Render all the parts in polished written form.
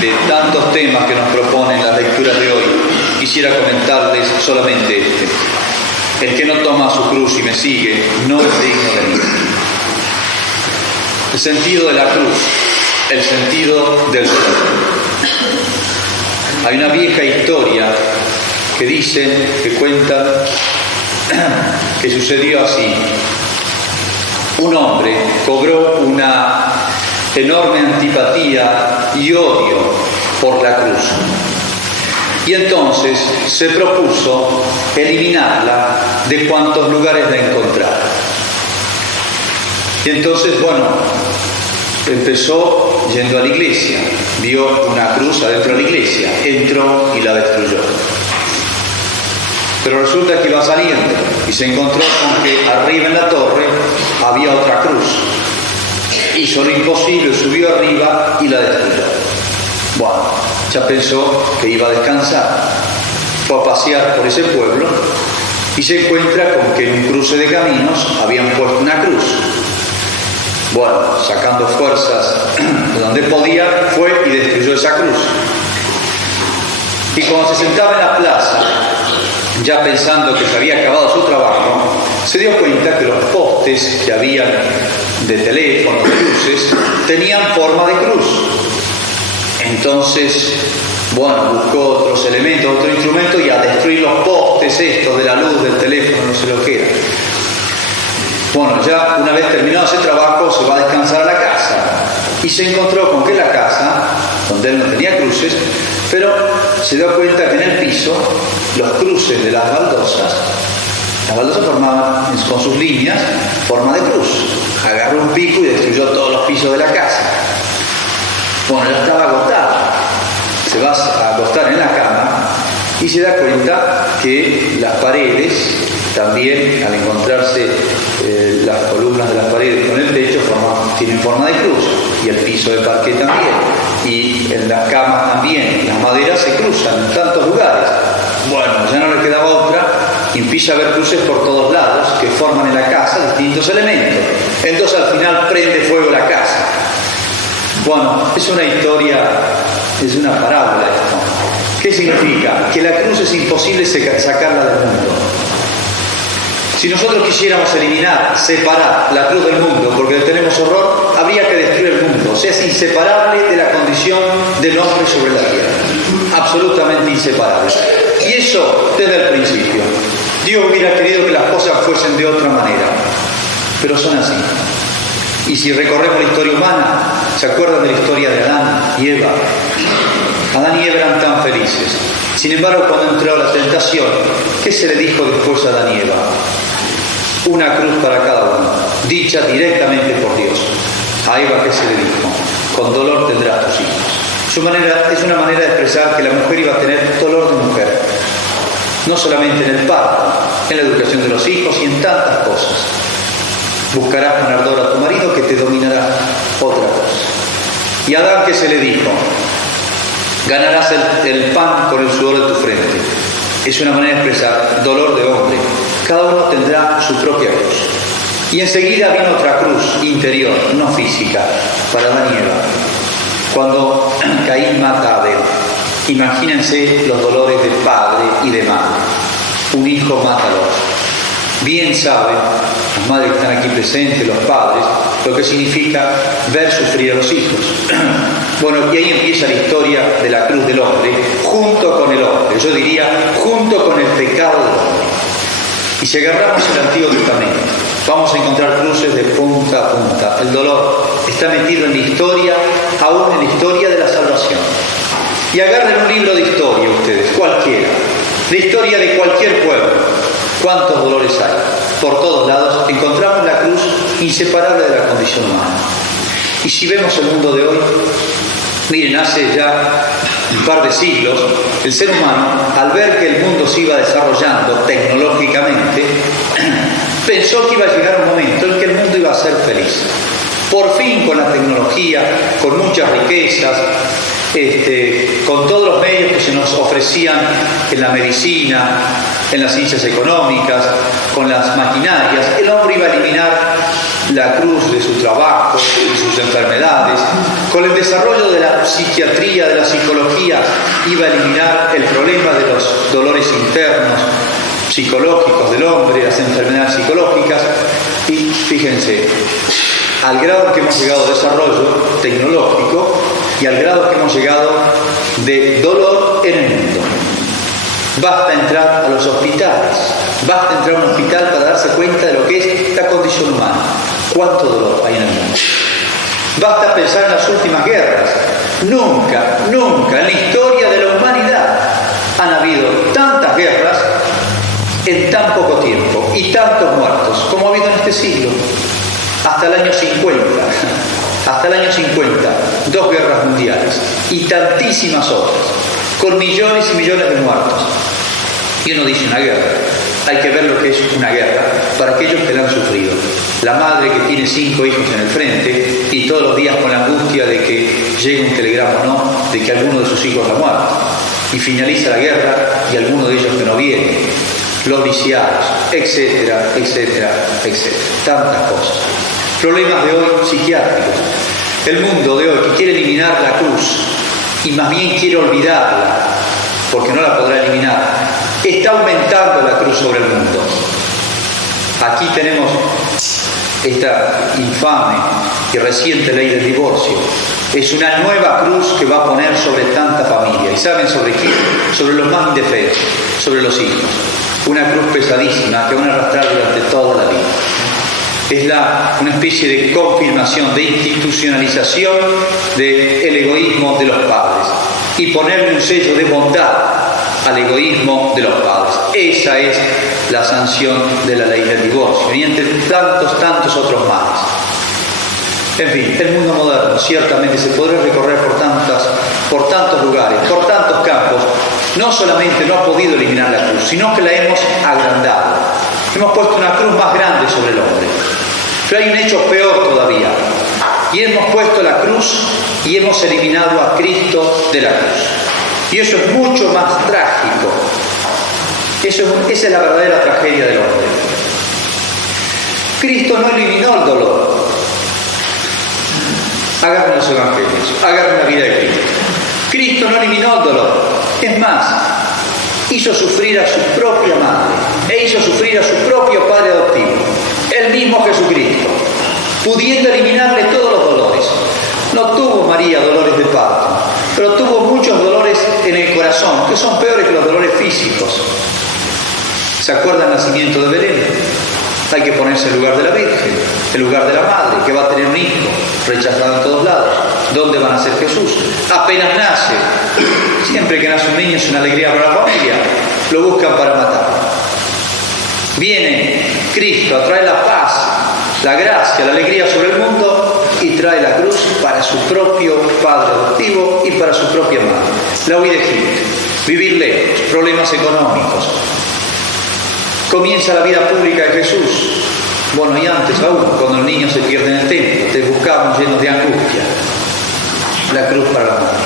de tantos temas que nos proponen las lecturas de hoy, quisiera comentarles solamente este. El que no toma su cruz y me sigue no es digno de mí. El sentido de la cruz, el sentido del dolor. Hay una vieja historia que dice, que cuenta, que sucedió así. Un hombre cobró una enorme antipatía y odio por la cruz. Y entonces se propuso eliminarla de cuantos lugares la encontrara. Y entonces, empezó yendo a la iglesia, vio una cruz adentro de la iglesia, entró y la destruyó. Pero resulta que iba saliendo y se encontró con que arriba en la torre había otra cruz. Hizo lo imposible, subió arriba y la destruyó. Ya pensó que iba a descansar. Fue a pasear por ese pueblo y se encuentra con que en un cruce de caminos habían puesto una cruz. Sacando fuerzas de donde podía, fue y destruyó esa cruz. Y cuando se sentaba en la plaza, ya pensando que se había acabado su trabajo, se dio cuenta que los postes que habían de teléfono, de luces, tenían forma de cruz. Entonces, buscó otros elementos, otro instrumento y a destruir los postes estos de la luz, del teléfono, no sé lo que era. Ya una vez terminado ese trabajo se va a descansar a la casa y se encontró con que la casa, donde él no tenía cruces, pero se dio cuenta que en el piso los cruces de las baldosas formaban con sus líneas forma de cruz. Agarró un pico y destruyó todos los pisos de la casa. Ya estaba agotado, se va a acostar en la cama y se da cuenta que las paredes también, al encontrarse las columnas de las paredes con el techo, tienen forma de cruz, y el piso de parqué también, y en las camas también, las maderas se cruzan en tantos lugares. Ya no le quedaba otra, y empieza a ver cruces por todos lados que forman en la casa distintos elementos. Entonces al final prende fuego la casa. Es una historia, es una parábola esto. ¿Qué significa? Que la cruz es imposible sacarla del mundo. Si nosotros quisiéramos eliminar, separar la cruz del mundo porque le tenemos horror, habría que destruir el mundo. O sea, es inseparable de la condición del hombre sobre la tierra. Absolutamente inseparable. Y eso desde el principio. Dios hubiera querido que las cosas fuesen de otra manera, pero son así. Y si recorremos la historia humana, ¿se acuerdan de la historia de Adán y Eva? Adán y Eva eran tan felices. Sin embargo, cuando entró la tentación, ¿qué se le dijo después a Adán y Eva? Una cruz para cada uno, dicha directamente por Dios. A Eva, ¿qué se le dijo? Con dolor tendrás tus hijos. Es una manera de expresar que la mujer iba a tener dolor de mujer. No solamente en el parto, en la educación de los hijos y en tantas cosas. Buscarás con ardor a tu marido que te dominará otra cosa. Y a Adán, ¿qué se le dijo? Ganarás el pan con el sudor de tu frente. Es una manera de expresar dolor de hombre. Cada uno tendrá su propia cruz. Y enseguida vino otra cruz interior, no física, para Adán y Eva. Cuando Caín mata a Abel, imagínense los dolores de padre y de madre. Un hijo mata al otro. Bien saben las madres que están aquí presentes, los padres, lo que significa ver sufrir a los hijos. Y ahí empieza la historia de la cruz del hombre, junto con el hombre, yo diría, junto con el pecado del hombre. Y si agarramos el Antiguo Testamento, vamos a encontrar cruces de punta a punta. El dolor está metido en la historia, aún en la historia de la salvación. Y agarren un libro de historia ustedes, cualquiera, la historia de cualquier pueblo. ¿Cuántos dolores hay? Por todos lados encontramos la cruz inseparable de la condición humana. Y si vemos el mundo de hoy, miren, hace ya un par de siglos, el ser humano, al ver que el mundo se iba desarrollando tecnológicamente, pensó que iba a llegar un momento en que el mundo iba a ser feliz. Por fin, con la tecnología, con muchas riquezas, con todos los medios que se nos ofrecían en la medicina, en las ciencias económicas, con las maquinarias. El hombre iba a eliminar la cruz de su trabajo y sus enfermedades. Con el desarrollo de la psiquiatría, de la psicología, iba a eliminar el problema de los dolores internos, psicológicos del hombre, las enfermedades psicológicas. Y fíjense, al grado que hemos llegado de desarrollo tecnológico y al grado que hemos llegado de dolor en el mundo. Basta entrar a los hospitales, basta entrar a un hospital para darse cuenta de lo que es la condición humana. ¿Cuánto dolor hay en el mundo? Basta pensar en las últimas guerras. Nunca en la historia de la humanidad han habido tantas guerras en tan poco tiempo y tantos muertos como ha habido en este siglo. Hasta el año 50, 2 guerras mundiales y tantísimas otras, con millones y millones de muertos. Y uno dice una guerra, hay que ver lo que es una guerra para aquellos que la han sufrido. La madre que tiene 5 hijos en el frente y todos los días con la angustia de que llegue un telegrama o no, de que alguno de sus hijos ha muerto. Y finaliza la guerra y alguno de ellos que no viene. Los viciados, etcétera, etcétera, etcétera. Tantas cosas. Problemas de hoy psiquiátricos. El mundo de hoy que quiere eliminar la cruz y más bien quiere olvidarla, porque no la podrá eliminar, está aumentando la cruz sobre el mundo. Aquí tenemos esta infame y reciente ley del divorcio. Es una nueva cruz que va a poner sobre tanta familia. ¿Y saben sobre quién? Sobre los más indefensos, sobre los hijos. Una cruz pesadísima que van a arrastrar durante toda la vida. Es una especie de confirmación, de institucionalización del egoísmo de los padres y ponerle un sello de bondad al egoísmo de los padres. Esa es la sanción de la ley del divorcio y entre tantos otros males. En fin, el mundo moderno ciertamente se podrá recorrer por tantos lugares, por tantos campos. No solamente no ha podido eliminar la cruz, sino que la hemos agrandado. Hemos puesto una cruz más grande sobre el hombre. Pero hay un hecho peor todavía. Y hemos puesto la cruz y hemos eliminado a Cristo de la cruz. Y eso es mucho más trágico. Esa es la verdadera tragedia del hombre. Cristo no eliminó el dolor. Agarren los evangelios, agarren la vida de Cristo. Cristo no eliminó el dolor. Es más, hizo sufrir a su propia madre e hizo sufrir a su propio padre adoptivo, el mismo Jesucristo, pudiendo eliminarle todos los dolores. No tuvo María dolores de parto, pero tuvo muchos dolores en el corazón, que son peores que los dolores físicos. ¿Se acuerdan del nacimiento de Belén? Hay que ponerse en el lugar de la Virgen, el lugar de la madre, que va a tener un hijo, rechazado en todos lados. ¿Dónde va a nacer Jesús? Apenas nace. Siempre que nace un niño es una alegría para la familia. Lo buscan para matarlo. Viene Cristo a traer la paz, la gracia, la alegría sobre el mundo y trae la cruz para su propio padre adoptivo y para su propia madre. La huida de Egipto, vivir lejos, problemas económicos. Comienza la vida pública de Jesús. Bueno, y antes aún, cuando el niño se pierde en el templo, te buscaban llenos de angustia. La cruz para la madre.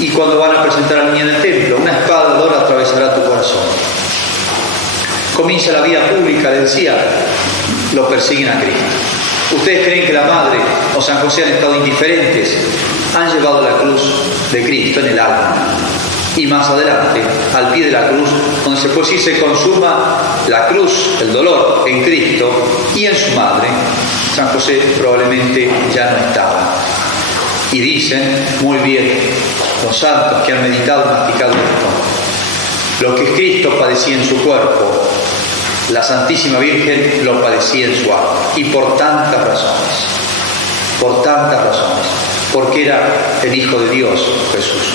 Y cuando van a presentar al niño en el templo, una espada de oro atravesará tu corazón. Comienza la vida pública del cielo. Lo persiguen a Cristo. ¿Ustedes creen que la madre o San José han estado indiferentes? Han llevado la cruz de Cristo en el alma. Y más adelante, al pie de la cruz, donde se consuma la cruz, el dolor, en Cristo y en su madre, San José probablemente ya no estaba. Y dicen, muy bien, los santos que han meditado y masticado esto, lo que Cristo padecía en su cuerpo, la Santísima Virgen lo padecía en su alma. Y por tantas razones, porque era el Hijo de Dios, Jesús.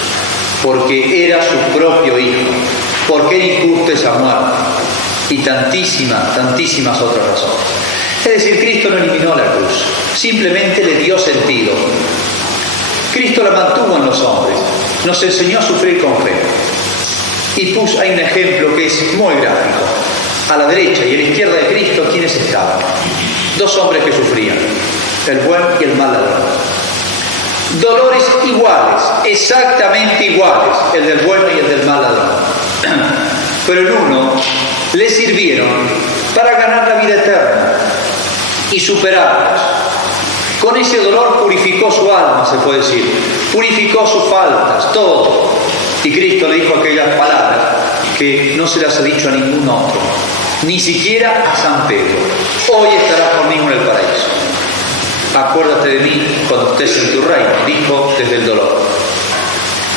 Porque era su propio hijo, porque era injusta esa muerte y tantísimas otras razones. Es decir, Cristo no eliminó la cruz, simplemente le dio sentido. Cristo la mantuvo en los hombres, nos enseñó a sufrir con fe. Y hay un ejemplo que es muy gráfico. A la derecha y a la izquierda de Cristo, ¿quiénes estaban? 2 hombres que sufrían, el buen y el mal ladrón. Dolores iguales, exactamente iguales, el del bueno y el del mal ladrón. pero en uno le sirvieron para ganar la vida eterna y superarlos. Con ese dolor purificó su alma, se puede decir, purificó sus faltas, todo. Y Cristo le dijo aquellas palabras que no se las ha dicho a ningún otro, ni siquiera a San Pedro: hoy estarás conmigo en el paraíso. Acuérdate de mí cuando estés en tu reino, dijo desde el dolor.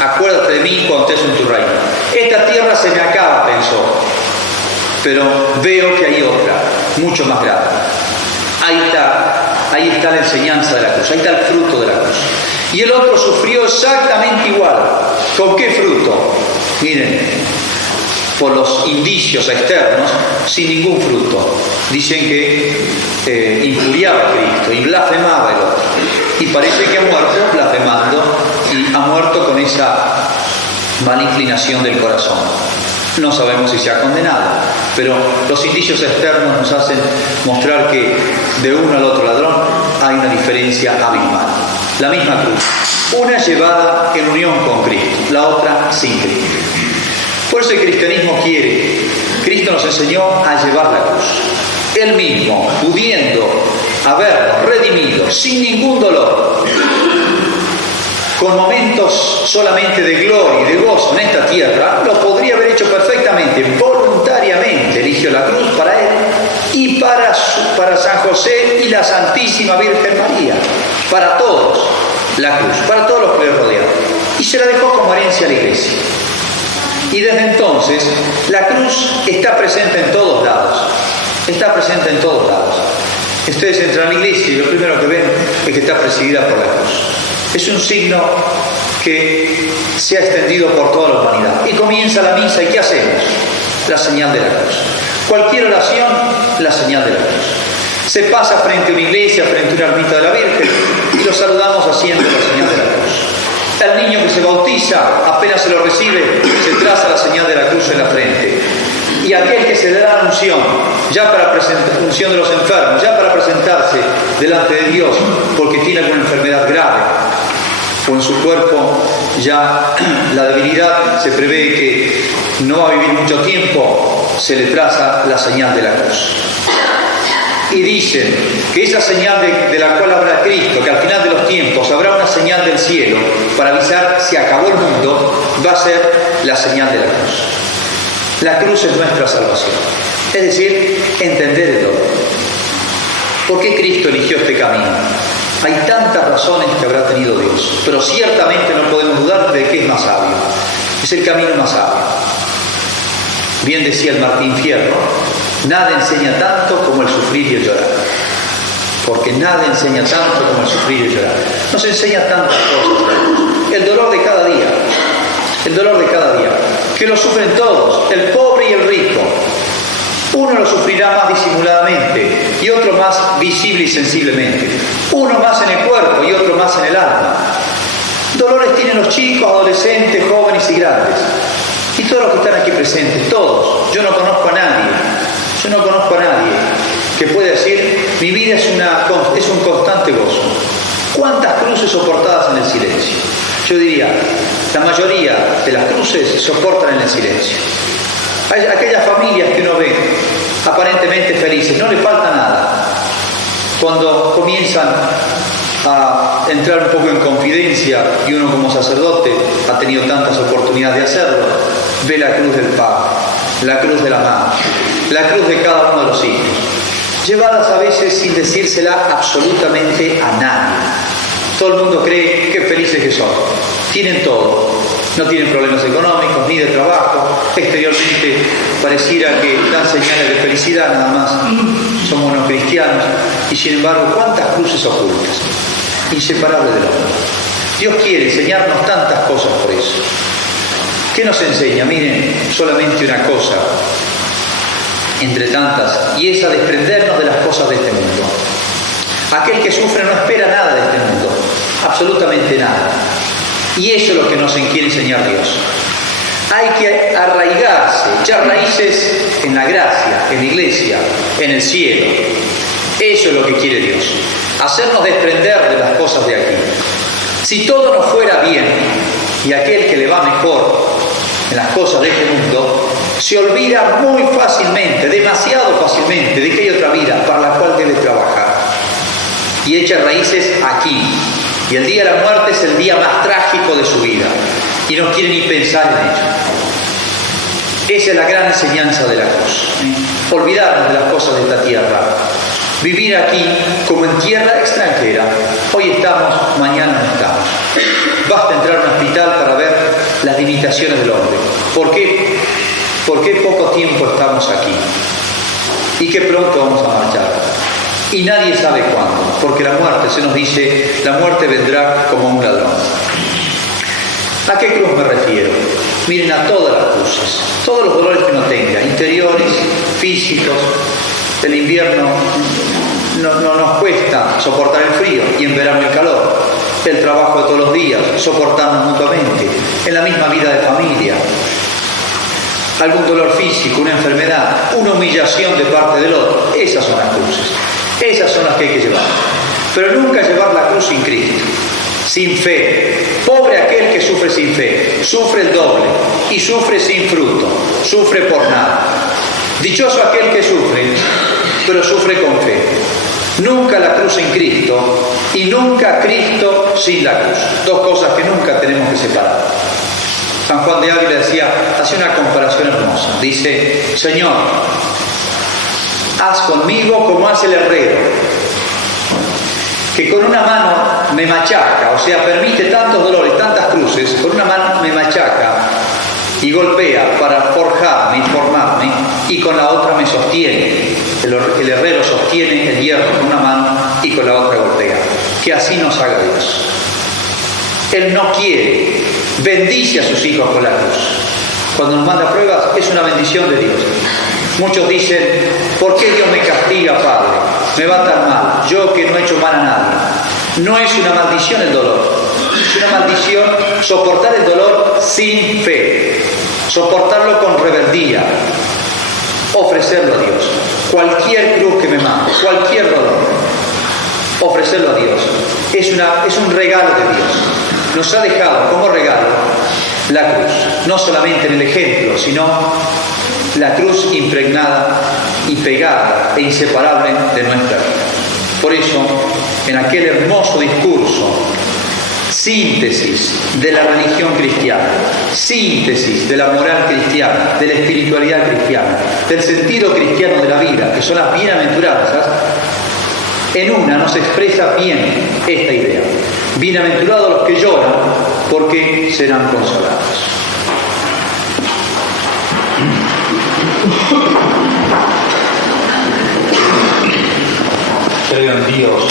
Acuérdate de mí cuando estés en tu reino. Esta tierra se me acaba, pensó, pero veo que hay otra, mucho más grande. Ahí está la enseñanza de la cruz, ahí está el fruto de la cruz. Y el otro sufrió exactamente igual. ¿Con qué fruto? Miren, por los indicios externos, sin ningún fruto. Dicen que injuriaba a Cristo y blasfemaba el otro. Y parece que ha muerto blasfemando y ha muerto con esa mala inclinación del corazón. No sabemos si se ha condenado, pero los indicios externos nos hacen mostrar que de uno al otro ladrón hay una diferencia abismal. La misma cruz, una llevada en unión con Cristo, la otra sin Cristo. Por eso el cristianismo quiere. Cristo nos enseñó a llevar la cruz. Él mismo, pudiendo habernos redimido sin ningún dolor, con momentos solamente de gloria y de gozo en esta tierra, lo podría haber hecho perfectamente, voluntariamente. Eligió la cruz para él y para San José y la Santísima Virgen María, para todos la cruz, para todos los que le rodean. Y se la dejó como herencia a la Iglesia. Y desde entonces la cruz está presente en todos lados. Está presente en todos lados. Ustedes entran a la iglesia y lo primero que ven es que está presidida por la cruz. Es un signo que se ha extendido por toda la humanidad. Y comienza la misa, ¿y qué hacemos? La señal de la cruz. Cualquier oración, la señal de la cruz. Se pasa frente a una iglesia, frente a una ermita de la Virgen, y lo saludamos haciendo la señal de la cruz. El niño que se bautiza, apenas se lo recibe, se traza la señal de la cruz en la frente. Y aquel que se le da la unción, ya para unción de los enfermos, ya para presentarse delante de Dios, porque tiene alguna enfermedad grave, o en su cuerpo ya la debilidad se prevé que no va a vivir mucho tiempo, se le traza la señal de la cruz. Y dicen que esa señal de la cual habla Cristo, que al final de los tiempos habrá una señal del cielo para avisar si acabó el mundo, va a ser la señal de la cruz. La cruz es nuestra salvación, es decir, entender el dolor. ¿Por qué Cristo eligió este camino? Hay tantas razones que habrá tenido Dios, pero ciertamente no podemos dudar de que es más sabio. Es el camino más sabio. Bien decía el Martín Fierro, nada enseña tanto como el sufrir y el llorar. Porque nada enseña tanto como el sufrir y el llorar. Nos enseña tantas cosas. El dolor de cada día. El dolor de cada día. Que lo sufren todos, el pobre y el rico. Uno lo sufrirá más disimuladamente y otro más visible y sensiblemente. Uno más en el cuerpo y otro más en el alma. Dolores tienen los chicos, adolescentes, jóvenes y grandes. Y todos los que están aquí presentes, todos. Yo no conozco a nadie que pueda decir, mi vida es un constante gozo. ¿Cuántas cruces soportadas en el silencio? Yo diría, la mayoría de las cruces se soportan en el silencio. Hay aquellas familias que uno ve aparentemente felices, no le falta nada. Cuando comienzan a entrar un poco en confidencia, y uno como sacerdote ha tenido tantas oportunidades de hacerlo, ve la cruz del Padre, la cruz de la Madre, la cruz de cada uno de los hijos, llevadas a veces sin decírsela absolutamente a nadie. Todo el mundo cree que felices que son, tienen todo, no tienen problemas económicos ni de trabajo, exteriormente pareciera que dan señales de felicidad, nada más son buenos cristianos, y sin embargo, ¿cuántas cruces ocultas? Inseparables del hombre. Dios quiere enseñarnos tantas cosas por eso. ¿Qué nos enseña? Miren, solamente una cosa entre tantas, y es a desprendernos de las cosas de este mundo. Aquel que sufre no espera nada de este mundo, absolutamente nada. Y eso es lo que nos quiere enseñar Dios. Hay que arraigarse, echar raíces en la gracia, en la iglesia, en el cielo. Eso es lo que quiere Dios. Hacernos desprender de las cosas de aquí. Si todo nos fuera bien y aquel que le va mejor en las cosas de este mundo Se olvida muy fácilmente, demasiado fácilmente, de que hay otra vida para la cual debe trabajar. Y echa raíces aquí. Y el día de la muerte es el día más trágico de su vida. Y no quiere ni pensar en ello. Esa es la gran enseñanza de la cruz. Olvidarnos de las cosas de esta tierra. Vivir aquí como en tierra extranjera. Hoy estamos, mañana no estamos. Basta entrar a un hospital para ver las limitaciones del hombre. ¿Por qué? Porque poco tiempo estamos aquí. Y que pronto vamos a marchar. Y nadie sabe cuándo. Porque la muerte, se nos dice, la muerte vendrá como un ladrón. ¿A qué cruz me refiero? Miren, a todas las cruces, todos los dolores que uno tenga, interiores, físicos. El invierno no nos cuesta soportar el frío y en verano el calor. El trabajo de todos los días, soportarnos mutuamente, en la misma vida de familia. Algún dolor físico, una enfermedad, una humillación de parte del otro. Esas son las cruces. Esas son las que hay que llevar. Pero nunca llevar la cruz sin Cristo. Sin fe. Pobre aquel que sufre sin fe, sufre el doble y sufre sin fruto, sufre por nada. Dichoso aquel que sufre, pero sufre con fe. Nunca la cruz sin Cristo y nunca Cristo sin la cruz. Dos cosas que nunca tenemos que separar. San Juan de Ávila hace una comparación hermosa. Dice, Señor, haz conmigo como hace el herrero, que con una mano me machaca, o sea, permite tantos dolores, tantas cruces, con una mano me machaca y golpea para forjarme y formarme, y con la otra me sostiene. El herrero sostiene el hierro con una mano y con la otra golpea. Que así nos haga Dios. Él no quiere, bendice a sus hijos con la cruz. Cuando nos manda pruebas, es una bendición de Dios. Muchos dicen, ¿por qué Dios me castiga, Padre? Me va tan mal, yo que no he hecho mal a nadie. No es una maldición el dolor, es una maldición soportar el dolor sin fe, soportarlo con rebeldía, ofrecerlo a Dios. Cualquier cruz que me mande, cualquier dolor, ofrecerlo a Dios. Es un regalo de Dios. Nos ha dejado como regalo la cruz, no solamente en el ejemplo, sino la cruz impregnada y pegada e inseparable de nuestra vida. Por eso, en aquel hermoso discurso, síntesis de la religión cristiana, síntesis de la moral cristiana, de la espiritualidad cristiana, del sentido cristiano de la vida, que son las bienaventuranzas, en una nos expresa bien esta idea. Bienaventurados los que lloran, porque serán consolados. Creo en Dios,